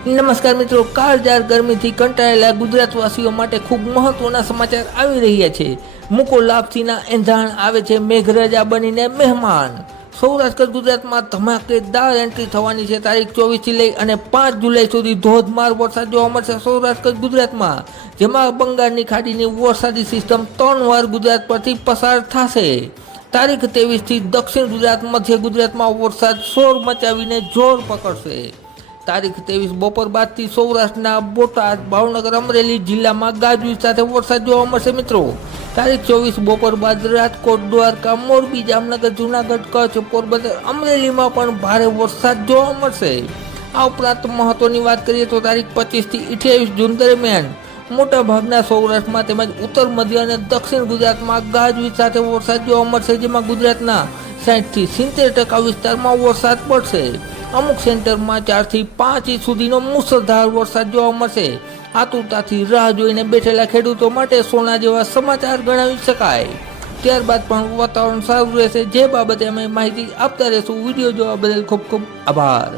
નમસ્કાર મિત્રો, કાળઝાળ ગરમીથી કંટાળેલા ગુજરાતવાસીઓ માટે ખૂબ મહત્વના સમાચાર આવી રહ્યા છે। મૂકો લાપસીના એંધાણ આવે છે મેઘરાજા બનીને મહેમાન। સૌરાષ્ટ્ર ગુજરાતમાં ધમાકેદાર એન્ટ્રી થવાની છે। તારીખ 24 થી લઈ અને 5 જુલાઈ સુધી ધોધમાર વરસાદ જોવા મળશે સૌરાષ્ટ્ર ગુજરાતમાં, જેમાં બંગાળની ખાડીની વરસાદી સિસ્ટમ 3 વાર ગુજરાત પરથી પસાર થશે। તારીખ 23 થી દક્ષિણ ગુજરાત, મધ્ય ગુજરાતમાં વરસાદ શોર મચાવીને જોર પકડશે। તારીખ 23 બપોર બાદથી સૌરાષ્ટ્રના બોટાદ, ભાવનગર, અમરેલી જિલ્લામાં ગાજવીજ સાથે વરસાદ જોવા મળશે મિત્રો। તારીખ 24 બપોર બાદ રાજકોટ, દ્વારકા, મોરબી, જામનગર, જૂનાગઢ, કચ્છ, પોરબંદર, અમરેલીમાં પણ ભારે વરસાદ જોવા મળશે। આ ઉપરાંત મહત્વની વાત કરીએ તો તારીખ 25 થી 28 જૂન દરમિયાન મોટાભાગના સૌરાષ્ટ્રમાં તેમજ ઉત્તર મધ્ય અને દક્ષિણ ગુજરાતમાં ગાજવીજ સાથે વરસાદ જોવા મળશે, જેમાં ગુજરાતના 60 થી 70% વિસ્તારમાં વરસાદ પડશે। અમુક સેન્ટરમાં 4 થી 5 ઇંચ સુધીનો મુસળધાર વરસાદ જોવા મળશે। આતુરતાથી રાહ જોઈને બેઠેલા ખેડૂતો માટે સોના જેવા સમાચાર ગણાવી શકાય। ત્યારબાદ પણ વાતાવરણ સારું રહેશે, જે બાબતે અમે માહિતી આપતા રહેશું। વિડીયો જોવા બદલ ખૂબ ખૂબ આભાર।